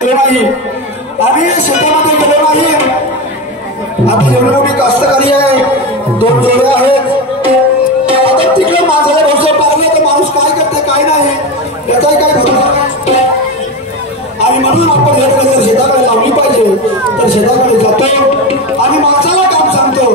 नाही आम्ही शेतामध्ये गेलो नाही। आता एवढी मोठी कास्तकारी आहे, दोन जोड्या आहेत। आता तिकडे माझ्या भरोसा टाकले तर माणूस काय करते काय नाही याचाही काय भरोसा नाही। आणि म्हणून आपण जर शेताकडे लावली पाहिजे तर शेताकडे जातो आणि माणसाला काम सांगतो।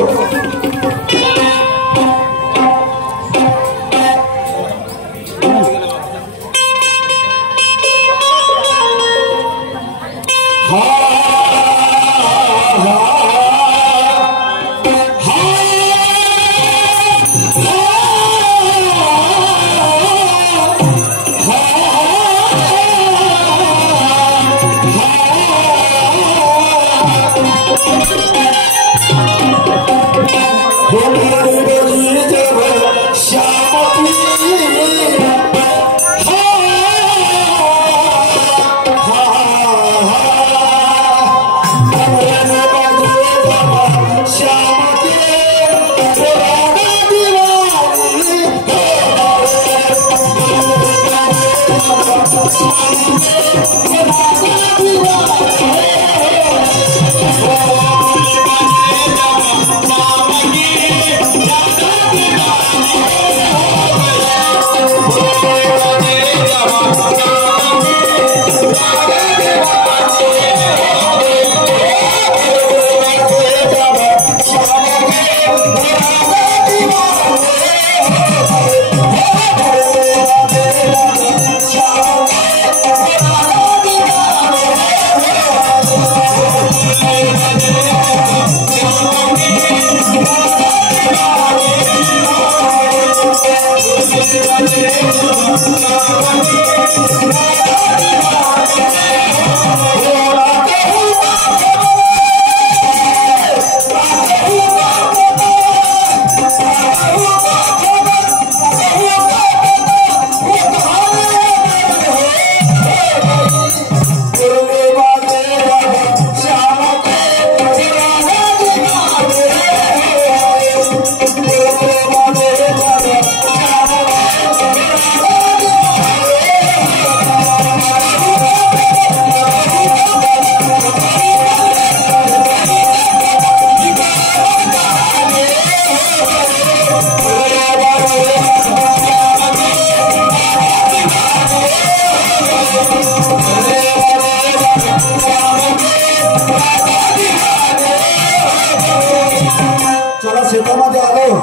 शेतामध्ये आलो,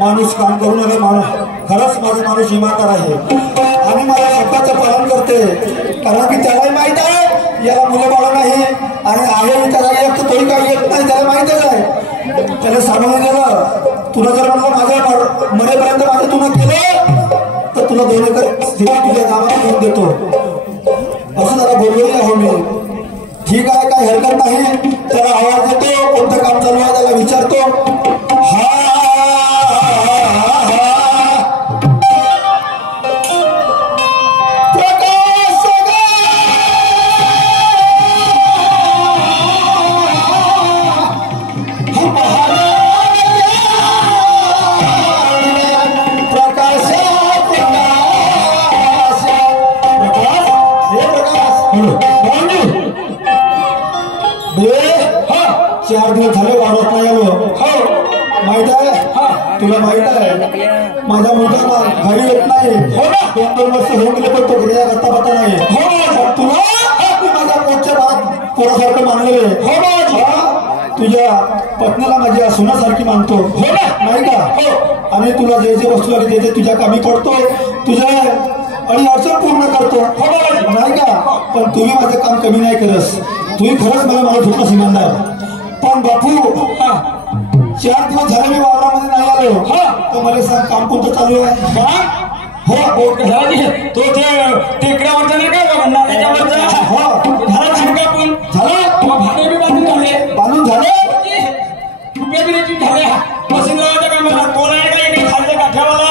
माणूस काम करून आले। खरंच माझा माणूस इमानदार आहे आणि मला शब्दाचं पालन करते, कारण की त्यालाही माहित आहे याला मुलं बाळ नाही आणि आहे त्याला एक तोही काही येत नाही, त्याला माहितच आहे। त्याला सांगून गेलं तुला जर म्हणलं माझ्या मरेपर्यंत माझं तुला केलं तर तुला 2 एकर तुझ्या नावाने घेऊन देतो, असं त्याला बोललोही आहे मी। ठीक आहे, काही हरकत नाही। त्याला आवाज देतो, कोणतं काम चालू आहे त्याला विचारतो। चार दिवस झाले वाढवत नाही आलो। माहित आहे तुला, माहित आहे माझा मुलगा घरी येत नाही। 2 वर्ष होऊन गेले पण तो घरी करता पत्ता नाही। तुला माझ्या पोटच्या पोरासारखं मानलेले, तुझ्या पत्नीला माझ्या सुनासारखी मानतो नाही का? आणि तुला जे जे वस्तू लागते ते तुझ्या कामी पडतो, तुझ्या आणि अडचण पूर्ण करतो नाही का? पण तुम्ही माझं काम कमी नाही करस, तुम्ही खरंच मला खूपच इमानदार। पण बापू 4 दिवस झाले मी वावरामध्ये नाही आलो, तर मला सांग काम कोणतं चालू आहे? हो तो टेकड्यावरचा नाही का म्हणणार त्याच्यावरचा झाला शिमका पण झाला, भाडे बी बांधून झाले झाले मशीन लावायच्या कामाला कोण आहे का इकडे खाल्ले काठ्यावाला?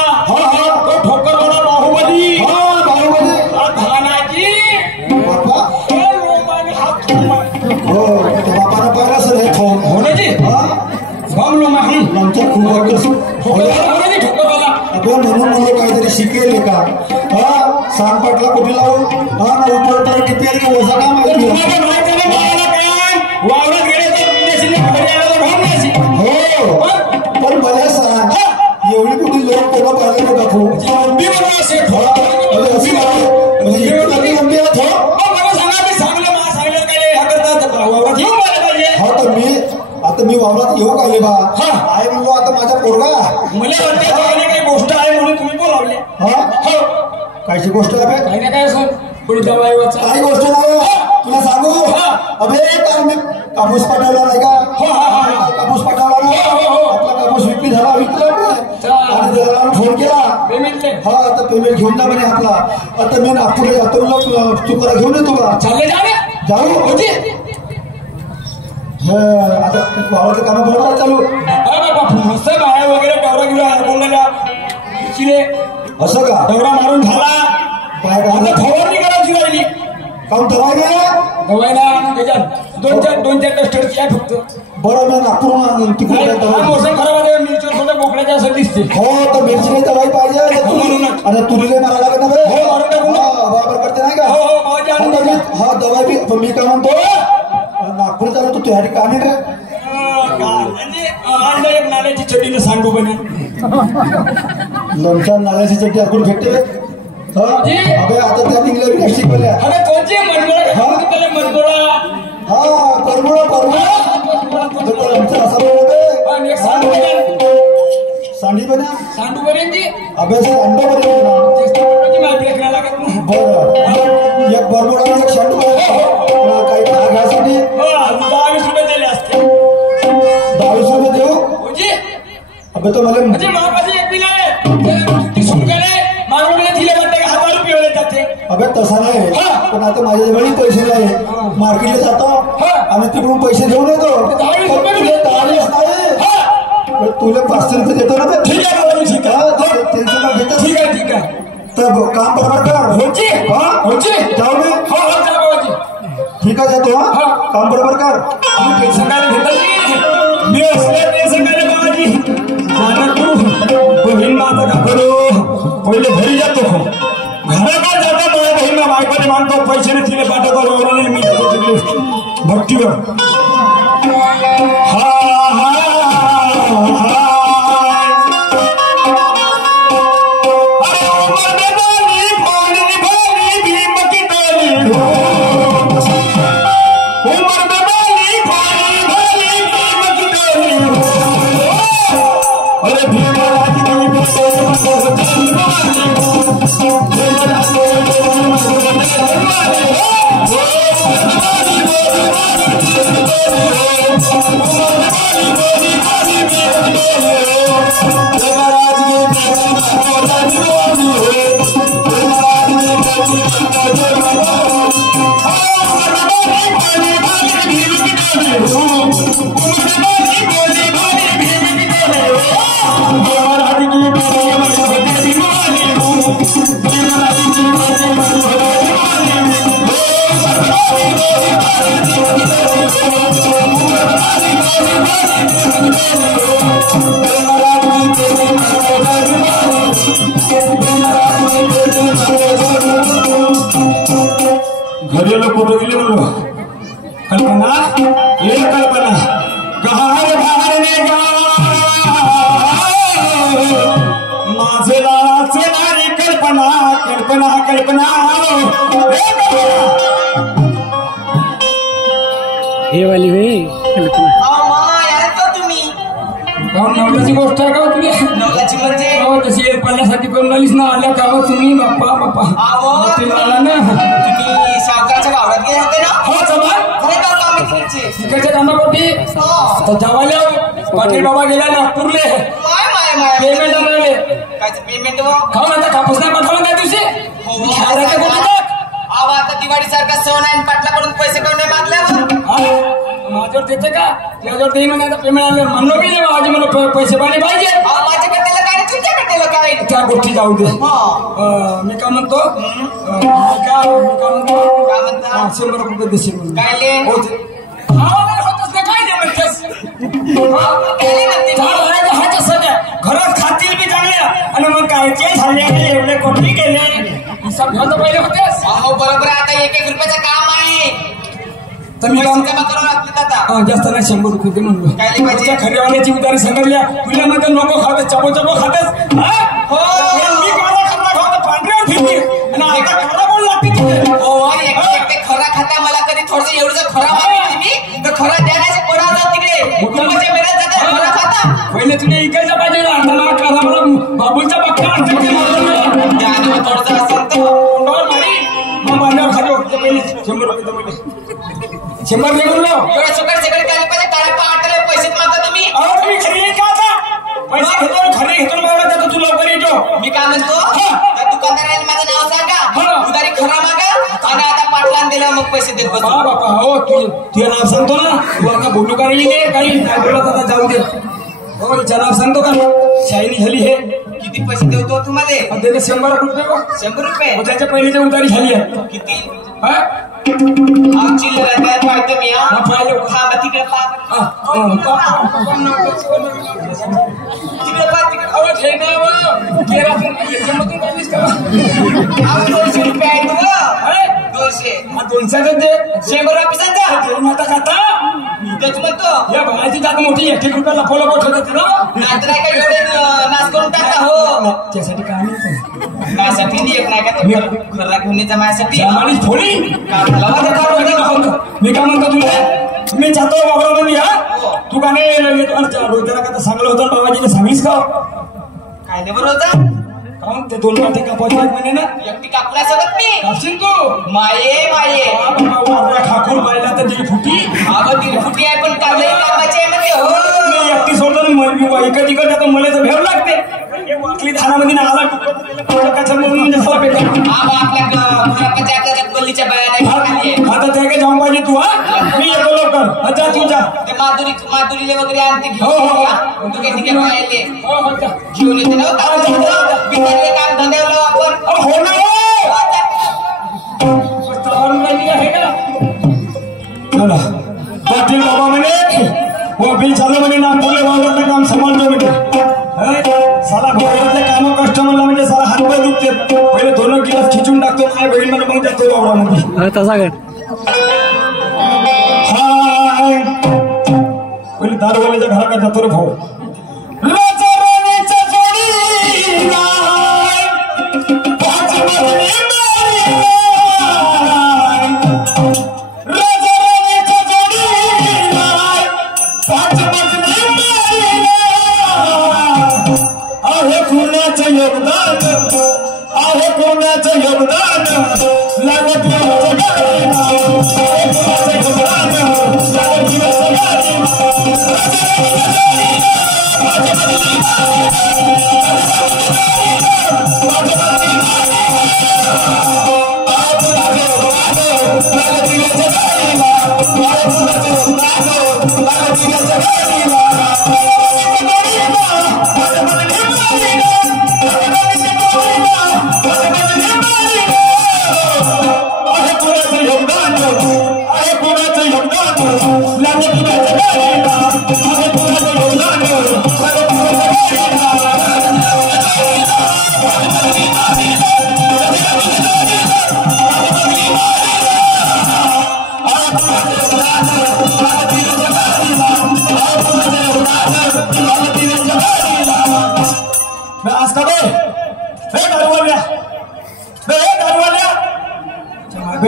तो ठोकरवाला बाहुबली धानाची बापानं पाहिलं असेल हे ठोक होण्याची बाबलो माही नंतर खूप म्हणून काहीतरी शिकेल का? सांगपाटला कुठे लावून उपयोग माहिती आहे की ओसा का माहिती आहे वावरात गेले हो पण मला सांग एवढी कुठे लोक कोणा पाहिले का बापू लंबी असे आता मी वावरात येऊ काय बा आहे म्हणलो आता माझा पोरगा मला वाटतं काही गोष्ट आहे म्हणून तुम्ही बोलावले कायची गोष्ट आहे काही ना काय असं काही गोष्ट नाही तुला सांगू अबे काल मी कापूस पाठवला नाही का कापूस पाठवला ना आपला कापूस विक्री झाला विकला आणि त्याला फोन केला पेमेंट आता पेमेंट घेऊन जा म्हणे आपला आता मी नागपूरला जातो तुला घेऊन येतो का चालले जाऊ आता वावरचं काम बरोबर चालू मस्त बाहेर वगैरे डवरा गिरा असं का डवरा मारून झाला काय आता फवारणी करायची राहिली काम दवाई दवाईला दोन चार कस्टडची आहे फक्त बरं मी नागपूर तिकडे मोसम खराब आहे मिरची थोडं बोकड्याच्या असं दिसते हो तर मिरची दवाई पाहिजे आता तुरीला मारा लागत ना बरोबर करते नाही का हा दवाई मी काय म्हणतो नागपूर चालू तू तयारी का नाही रे एक नाल्याची चटणीनं सांडू बने लोणच्या नाल्याची चटणी आपण भेटते अबे आता त्या निघल्या शिकवल्या सांडी बन्या सांडू बने अभ्यास अंडा बरं एक बरबोडा एक सांडू काही घ्यासाठी 20 रुपये दिले असते 22 रुपये देऊ अबे तो मला अबे तसा नाही पण आता माझ्याजवळ पैसे नाही मार्केटला जातो आणि तिकडून पैसे घेऊन येतो तुला 500 रुपये देतो ना ठीक आहे तर काम बरोबर कर जाऊ मी ठीक आहे जातो काम बरोबर कर टेन्शन काय घेतात मी असल्या टेन्शन काय बाबाजी बहीण माझा घाबरो पहिले घरी जातो घराकडे जाता माझ्या बहीण बायकोने मानतो पैसे नाही तिने पाठवतो मी जातो तिकडे भक्तीवर घरी लोक कुठे गेले बोलो कल्पना ये कल्पना कहार भारने माझे लाचे नारी कल्पना कल्पना कल्पना हे वाली वे कल्पना नवल्याची गोष्ट आहे का तुम्ही नवल्याची म्हणजे तशी पाण्यासाठी करून आलीस ना आल्या का तुम्ही बाप्पा बाप्पा आला ना तुम्ही सावकाराच्या गावात गेले होते ना हो चला तिकडच्या कामापोटी तर जवाल्या पाटील बाबा गेला नागपूरले पेमेंट आणाले काय पेमेंट खाऊन आता कापूस नाही पाठवला त्या दिवशी आता दिवाळी सारखा सण आहे पाटलाकडून पैसे कोण नाही मागल्यावर माझ्यावर देते का त्याच्यावर ते म्हणे पेमेंट आलं म्हणलो मी नाही माझे मला पैसे पाणी पाहिजे माझ्याकडे काय तुमच्याकडे काय त्या गोष्टी जाऊ दे मी का म्हणतो काय म्हणता 100 रुपये देशील म्हणून काय होतच ना काय दे घरात खातील बी चांगल्या आणि मग काय झाले एवढे कोठी केले हिसाब घ्यायचं पहिले होतेस. अहो बरोबर आहे. आता 1-1 रुपयाचं काम आहे. तर मी पैसे जमा करावं लागतात आता. जास्त नाही 100 रुपये दे म्हणलो. काय नाही पाहिजे. खरेवाल्याची उदारी सांगितल्या तुला मध्ये नको खात चपो चपो खातेस. हो मी कोणाला खरा खात पांढऱ्यावर फिरते आणि आता खरा बोल लागते तुझे. हो एक खरा खाता. मला कधी थोडस एवढं खरा मागितलं मी तर खरा द्यायचे कोणा जात तिकडे तुमच्या मेळ्यात जातात खरा खाता. पहिले तुला इकायचं पाहिजे ना. आता करा मला बाबूच्या बाबा थोडस असं मग बांधावर खाली होते पहिले 100 रुपये पहिले 100 दे म्हणलो. एवढं सकाळी सकाळी काय पाहिजे. काळे पहाटे पैसे मागता तुम्ही. अहो तुम्ही खरी आहे का आता पैसे घेतो खरी घेतो मला देतो तू लवकर येतो. मी काय म्हणतो त्या दुकानदाराला माझं नाव सांगा. उधारी खरा मागा आणि आता पाटलान दिला मग पैसे देत बस. बापा हो तुझं नाव सांगतो ना. तू आता बोलू का काही काय बोलत आता जाऊ दे. हो हिचं नाव सांगतो का शायरी झाली हे. किती पैसे देतो तुम्हाला. त्याने 100 रुपये. 100 रुपये. त्याच्या पहिलीची उधारी झाली आहे. किती हा चिल्लर काय पाहतो मी. हा पाहिलं हा मग तिकडे पहा. तिकडे पहा तिकडे. आवाज हे ना याच्यामधून काढलीस का. 200 रुपये आहे तुला. 200 हा 200 दे 100 रुपये सांगा. आता खाता तेच म्हणतो. या बाळाची जात मोठी 1 रुपया लपवलं ठेवत ना. नाहीतर काय काय एवढे नाश करून टाका. हो त्यासाठी काय नाही माझ्यासाठी नाही. एक नाही का ते खरा घेऊन यायचा माझ्यासाठी. सामानिक थोडी मी काय म्हणतो तुला. मी जातो बाबरामध्ये. हा तू का नाही रोजगारा का चांगलं होतं बाबाजीने सांगलीस का. काय नाही बरोबर काहून ते 2 वाटे कापायचे म्हणे ना. एकटी कापला सगळं मी. कापशील तू माये ठाकूर पाहिला तर दिली फुटी. अगं ती फुटी आहे पण काढले कापायचे मध्ये. हो मी एकटी सोडतो ना इकडे तिकडे तर मला तर भेव लागते. वाकली धानामध्ये ना आला म्हणजे झाला पेटा. आपल्या गल्लीच्या बाया आता त्या काय जाऊन पाहिजे तू. हा मी येतो लवकर. अच्छा तुझ्या माधुरीला वगैरे आणते हो हो तू काही तिकडे पाहिले हो घेऊन येते ना. काम धंद्यावर आपण हो ना पाटील बाबा म्हणे व बिल चालू म्हणे ना. आपल्या वावरातलं काम सांभाळतो म्हणजे साला घरातले काम कष्ट म्हणलं म्हणजे साला हातपाय दुखते. पहिले 2 गिलास खिचून टाकतो. माझ्या बहीण मला मग जातो वावरामध्ये. तसा काय पहिले दारूवाल्याच्या घराकडे जातो रे भाऊ.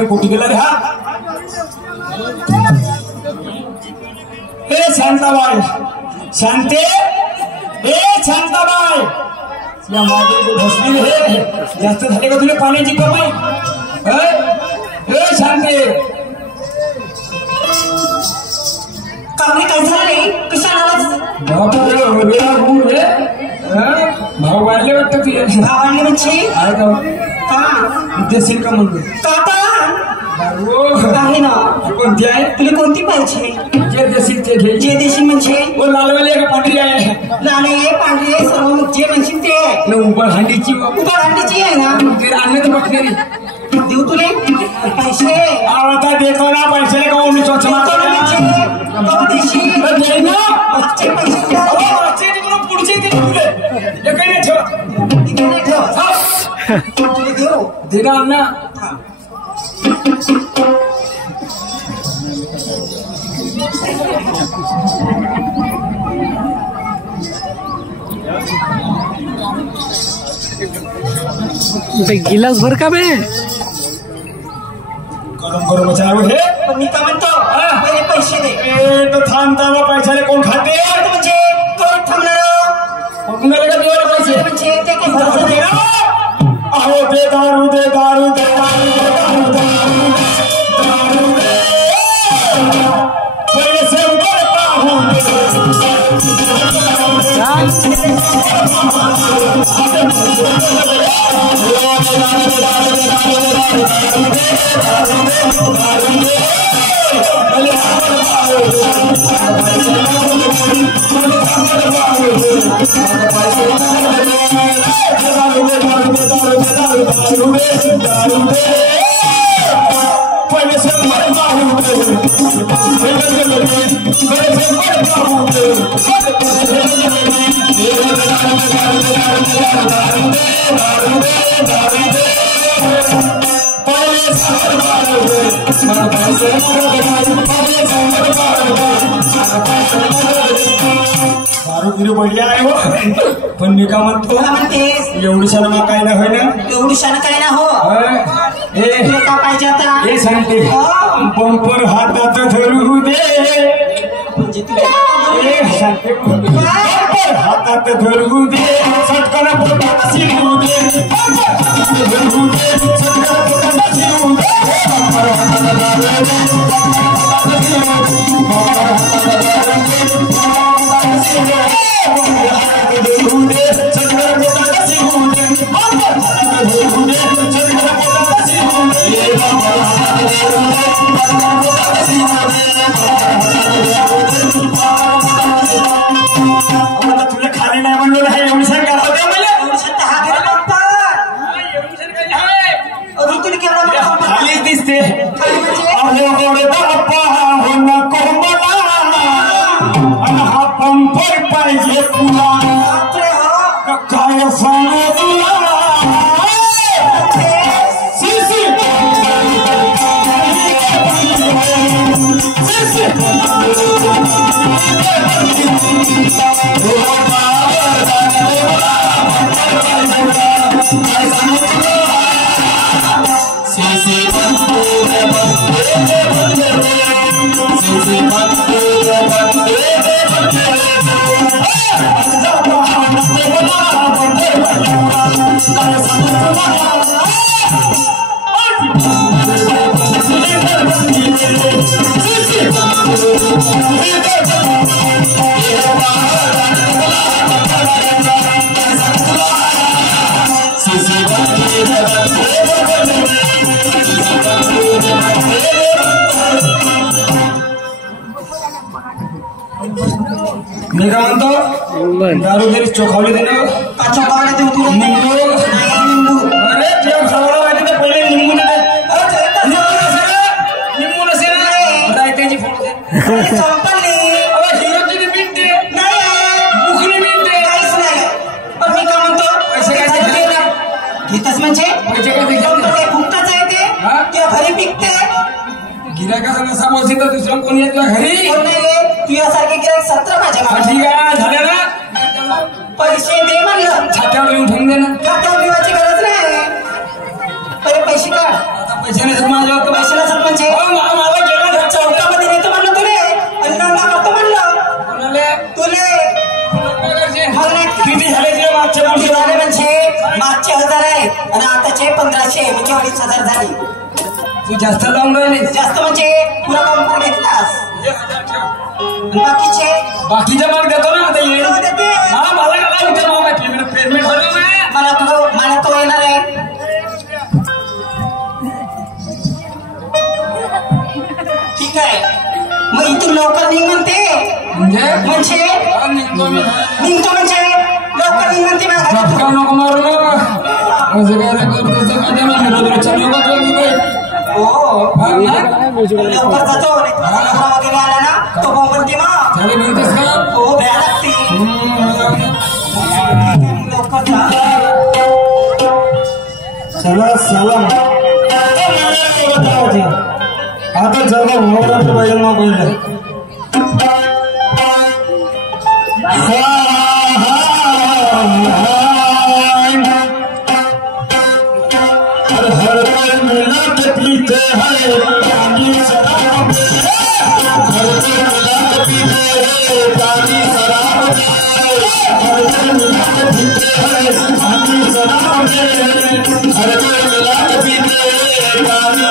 कुठे गेला रे. हा हे शांताबाई शांते हे शांताबाई या मागे बसली हे जास्त झाले का तुला पाण्याची कमाई. हे शांते काय झालं कशाला भाऊ वाढले वाटतं तुझे. भावांनी म्हणजे आहे का देशील का म्हणून. काका आहे ना. कोणती आहे तुला कोणती पाहिजे. जे देशील ते घे. जे देशी म्हणजे वो लालवाली आहे का पांढरी आहे. लाल आहे पांढरी आहे सर्व जे म्हणशील ते आहे. न उभा हांडीची उभा हांडीची आहे ना. ते आणलं तर बघणारी देऊ तुले पैसे. आता देतो ना पैसे का मी चोचमा देशी मागचे पैसे पुढचे तुले काही नाही ठेवा. ठेवा देऊ दे ना अण्णा. गिलास भर का बे गरम गरम चला हे. पण मी का म्हणतो पहिले पैसे दे. तो थांबता पैशाने कोण खाते म्हणजे कोण थांबणार कुणाला का देवाला पैसे म्हणजे ते काही भरोसा नाही. अहो दे दारू दे दारू दे दारू दे दारू दे दारू दे पैसे उभे पाहून दारू गिरू बढ़िया आहे हो. पण मी का म्हणतो म्हणतेस एवढी शान काय ना होय ना एवढी शान काय ना हो. तुला का पाहिजे आता हे सांगते बंपर हातात धरू दे म्हणजे तुला सांगते बंपर हातात धरू दे सटकन पोटात शिरू दे धरू दे सटकन पोटात शिरू दे तुला खाली नाही म्हणलं नाही एवढी सण करा होत्या मला तुला केवढा खाली दिसते खाली म्हणजे हा पंपर पाहिजे पुन्हा काय सांगू तुला मी काय म्हणतो दारू जरी चोखावली दे ना काचा पावडे देऊ तुला निंबू नाही निंबू अरे जेव्हा खावला माहिती तर पहिले निंबू दे निंबू नसेल रायत्याची फोन संपली हिरोची मीठ दे नाही मुखनी मीठ दे काहीच नाही. पण मी काय म्हणतो पैसे काय घेतच म्हणजे पैसे काय फुकटाच आहे ते हा? किंवा घरी पिकते गिरायकाचा नसा बोलशील तर दुसरं कोणी येत घरी कोण नाही तुझ्यासारखे गिरायक 17 माझ्या मागे. ठीक आहे झालं ना पैसे दे म्हणलं छात्यावर येऊन ठेवून दे ना खात्यावर ठेवायची गरज नाही. पहिले पैसे काढ. आता पैसे नाही माझ्यावर तर पैसे नसत म्हणजे मला गेला चौकामध्ये नेतो म्हणलं तुले अन्नदा करतो म्हणलं कोणाला तुले मला नाही का? किती झाले ते मागच्या किती वर्षी झाले म्हणजे मागचे 1000 आहे आणि आताचे 1500 म्हणजे 2500 झाले. तू जास्त लावून राहिली जास्त म्हणजे पुरा काम घेतलास बाकीचे बाकीच्या माग देतो ना आता येईल हो, देते. हा मला काय उठे मामा पेमेंट झालं ना मला तो येणार आहे. ठीक आहे मग इथून लवकर निघ म्हणते म्हणजे निघतो म्हणजे लवकर निघ म्हणते झटका नको मारू असं काय लवकर जातो वगैरे आला ना तो म्हणते मग हो भ्या लागते लवकर जा. चला सलाम आता चला मोबाईल पाहिजे मोबाईल हर कोई मिला के पीते हैं पानी शराब हर कोई मिला के पीते हैं पानी शराब हर कोई मिला के पीते हैं पानी शराब हर कोई मिला के पीते हैं पानी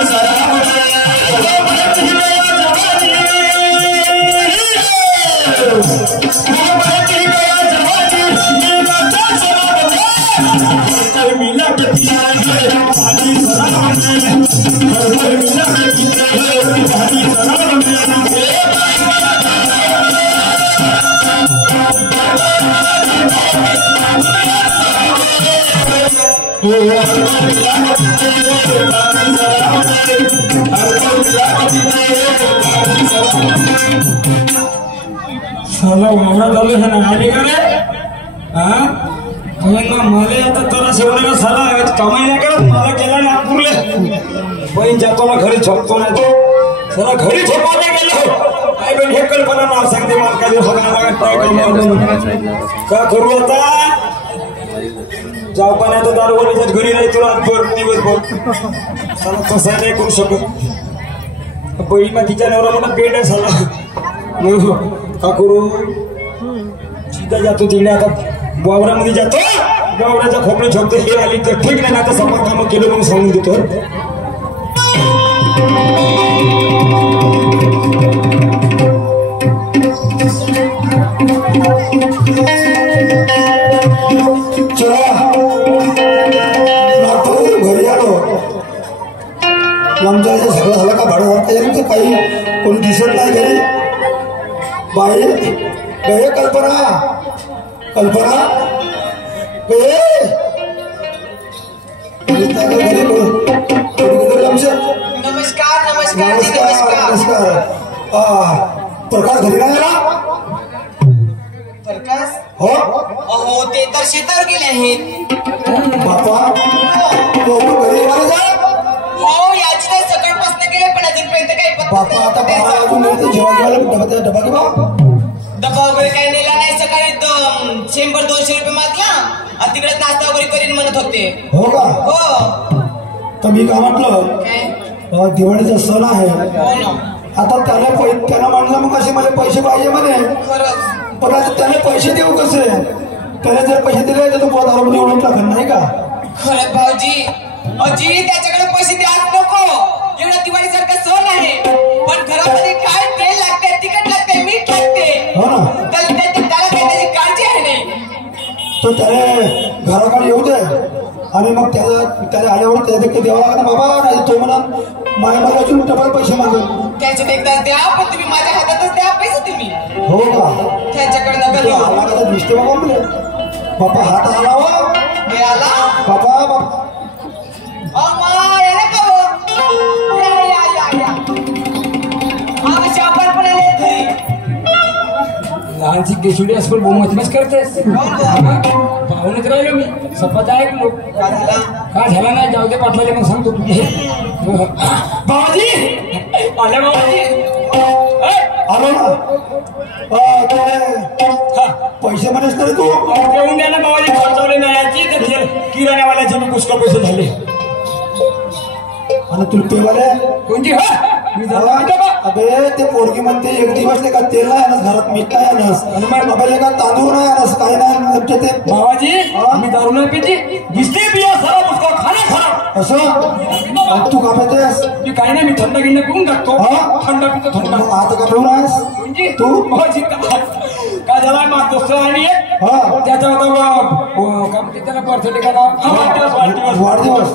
शराब मिला के साला वावरा चालू है ना आली का रे हाँ मला आता तर शेवटी साला कमाई नाही करत मला केला नागपूरले बहीण जातो ना घरी झोपतो ना साला घरी झोपायला गेलो काय बहीण हे कल्पना नाव सांगते मालकाचे का करू आता जाऊ पण आता दारूवाल्याच्याच घरी नाही तुला दिवसभर साला तसा नाही करू शकत बहीण मग तिच्या नवरा मला पेट आहे साला का करू सीधा जातो तिने आता वावरामध्ये जातो वावराचा खोपडा झोपतो हे आली तर ठीक नाही आता समोर कामं केलं म्हणून सांगून देतो घरी आलो आमच्या सगळं झालं का भाडं काही कोणी दिसत नाही घरी बाई गए कल्पना कल्पना गए नमस्कार नमस्कार नमस्कार प्रकाश घरी नाही आला प्रकाश हो अहो ते तर शेतावर गेले आहेत बापा तो घरी आला जा हो याची तर सकाळपासून गेले पण अजूनपर्यंत काही पत्ता बापा आता 12 वाजून मिळते जेव्हा घ्यायला डबा किंवा डबा वगैरे काही नेला नाही सकाळी 100-200 रुपये मागला आणि तिकडे नाश्ता वगैरे करीन म्हणत होते हो का हो तर मी काय म्हटलं काय दिवाळीचा सण आहे हो ना आता त्याला म्हणलं मग कसे मला पैसे पाहिजे म्हणे खरंच पण आता त्याला पैसे देऊ कसे त्याला जर पैसे दिले तर तो दारूमध्ये उडून टाकत नाही का खरंच भाऊजी अजी त्याच्याकडे पैसे द्यायला नको एवढा दिवाळीसारखा सण आहे पण घरामध्ये काय तेल लागते तिखट लागते मीठ लागते हो ना त्याला काही त्याची काळजी आहे नाही तो त्याला घराकडे येऊ दे आणि मग त्याला आल्यावर त्याला देखील द्यावा लागणार बाबा नाही तो म्हणा मला अजून डबल पैसे मागेल त्याच्यात एकदा द्या पण तुम्ही माझ्या हातातच द्या पैसे तुम्ही हो का त्याच्याकडे नका देऊ आला का दिसते बाबा म्हणे बाबा हात आलावा मिळाला बाबा अम्मा याला का हो या आमच्या आपण पण आले घरी लहानची केशुडी असं बोमच करतेस पाहूनच राहिलो मी सपत ऐकलो का झाला नाही जाऊ दे पाटलाले मग सांगतो तुझे बाबाजी आले बाबाजी आलो ना पैसे म्हणेस तरी तू देऊन द्या ना बाबाजी खर्चवले नाही याची तर किराण्यावाल्याचे मी पुष्कळ पैसे झाले आणि तुला पेवाले कोणती अबे ते पोरगी म्हणते एक दिवस का तेल नाही आणस घरात मीठ नाही आणस बाबा का तांदूळ नाही आणस काही नाही ते बाबाजी मी दारू नाही पिती दिसते पिया खराब उसको खाना खराब असं तू का पेतेस मी काही नाही मी थंड गिंड पिऊन टाकतो थंड पितो थंड आता का पिऊन आहेस तू बाबाजी काय झाला माझा दोस्त आणि त्याचा होता त्याला बर्थडे का वाढदिवस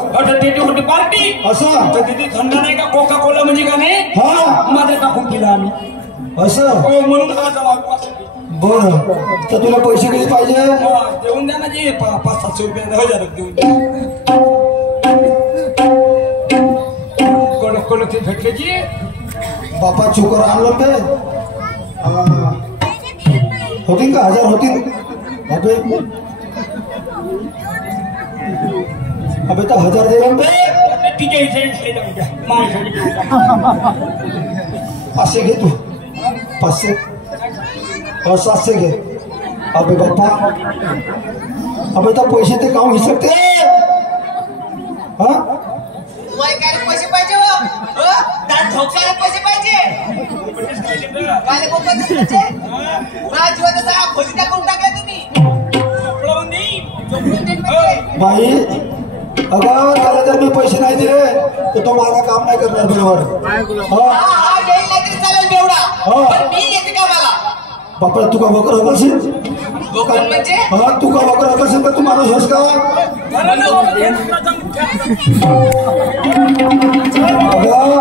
पार्टी असं तर तिथे थंड नाही का कोका कोला म्हणजे का नाही माझ्या टाकून दिला आम्ही असं म्हणून बरं तर तुला पैसे किती पाहिजे देऊन द्या ना जी 500-700 रुपये 1000 देऊन कडक कडक ते भेटले जी बापा चोकर आणलं ते होतील का 1000 होतील अबे तो 1000 दे रहा ठीक आहे इथे माझ्यासाठी 500 घे तू 500 और 700 घे अबे बाप्पा अबे तो पैसे ते काहून हिसकते हा तुम्हाला काय पैसे पाहिजे हो दान ठोकसारे पैसे पाहिजे काय कोण पैसे माझ्या जीवाचा सगळा खोजी टाकून टाकला तुम्ही भाई अगर त्याला जर मी पैसे नाही दिले तर तो माझा काम नाही करणार बरोबर हा येईल नाही तरी चालेल बेवडा पण मी येते का मला बापा तू का वकर असेल म्हणजे हा तू का वकर असेल तर तू माणूस आहेस का अगं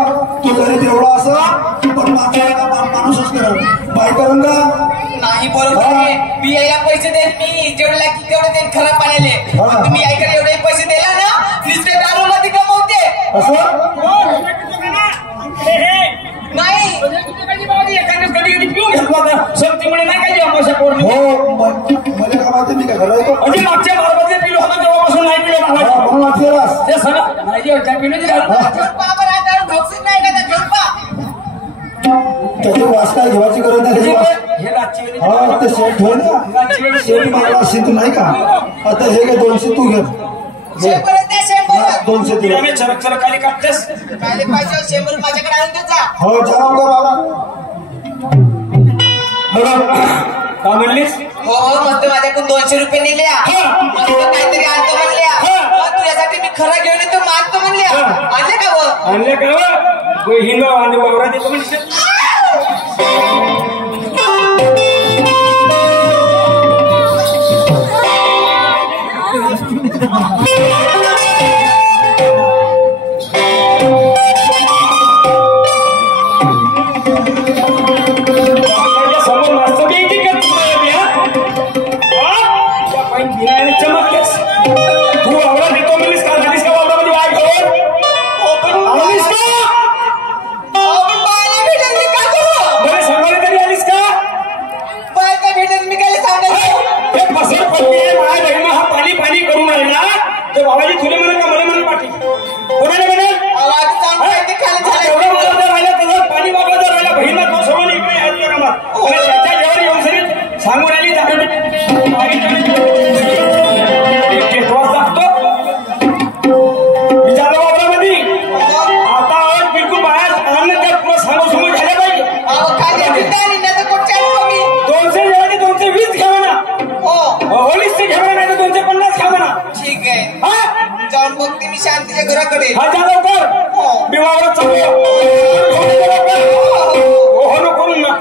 तू जरी तेवढा असा पण माणूसच कर बाय करून का नाही बरोबर मी यायला पैसे देत मी जेवढे लागतील तेवढे देत खराब पाण्याले तुम्ही ऐकायला एवढे पैसे दिला ना नुसते दारू मध्ये कमवते असं नाही सक्तीमुळे नाही काय अमाशा पौर्णिमा हो मला का माहिती मी काय घालायचो म्हणजे मागच्या बारमध्ये पिलो होता तेव्हापासून नाही पिलो म्हणून वाटलेलास ते सगळं नाही पिलो नाही का झोपा त्याची वास काय घेवायची गरज नाही त्याची वास हे रातची हा ते सेट होईल ना सेट मागला असेल तू नाही का आता हे घे 200 तू घे 200 दिले चरक चरक खाली काढतेस काय पाहिजे 100 माझ्याकडे आणून द्यायचा हो जरा बाबा काय म्हणलीस हो मस्त माझ्याकडून 200 रुपये नेल्या मस्त काहीतरी आणतो म्हणल्या तुझ्यासाठी मी खरं घेऊन येतो मागतो म्हणल्या आणले का बघ आणले का हिंदू आणि वावरा देतो म्हणजे सांगून आली विचारलं वावरामध्ये आता बिलकुल बाहेर अन्न त्या तुला सांगू समोर झाल्या पाहिजे 220 घ्यावा ना होलीस ते घ्यावा नाही तर 250 घ्यावा ना ठीक आहे जाऊन बघते मी शांतीच्या घराकडे हा जा लवकर मी वावरात चालूया हो नको ना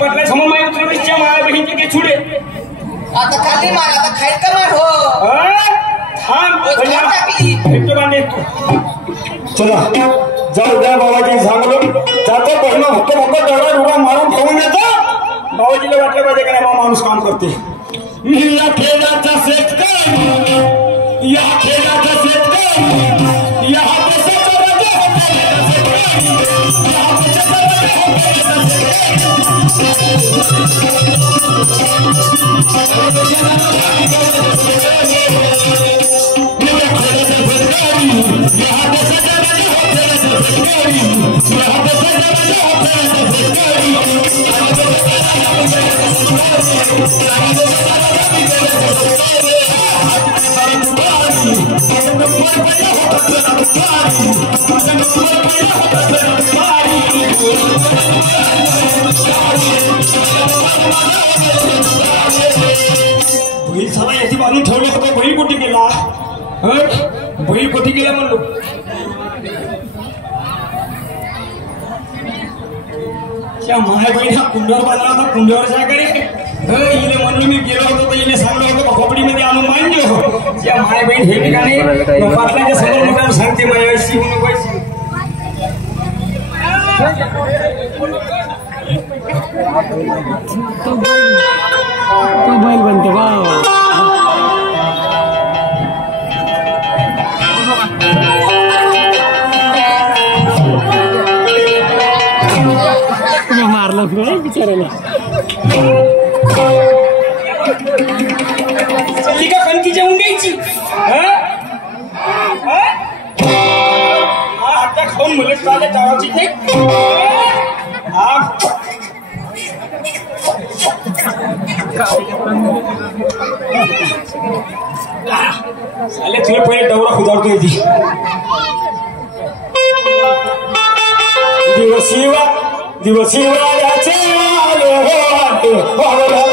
पटल्या समोर माझ्या उतरवलीच्या माझ्या बहिणीचे काही छुडे आता खाली मार आता खाईल का मार हो चला जाऊ द्या बाबाजी सांगलो जातो बहिण हक्क दगडा डोळा मारून खाऊन येतो बाबाजीला वाटलं पाहिजे का नाही माणूस काम करते या खेळाचा शेतकरी या खेळाचा शेतकरी या बैल साला याची बांधून ठेवले होते बैल कुठे गेला बैल कुठे गेला म्हणलो त्या माझ्या बहीण हा कुंड्यावर बांधला होता कुंड्यावर शाकाळी इले म्हणलो मी गेलो होतो तर इले सांगलो होतो खोपडीमध्ये आणून मांडलो त्या माझ्या बहीण हे ठिकाणी पाटलांच्या समोर मुलांना सांगते माझ्याशी म्हणून पैसे तो बैल बनते बा मारलं बिचारायला कणकीच्या उंड्याची का खाऊन मुले चालले चावाची ते आले तुला पहिले दौरा खुदावतो ती दिवसी वाड्याचे आले हो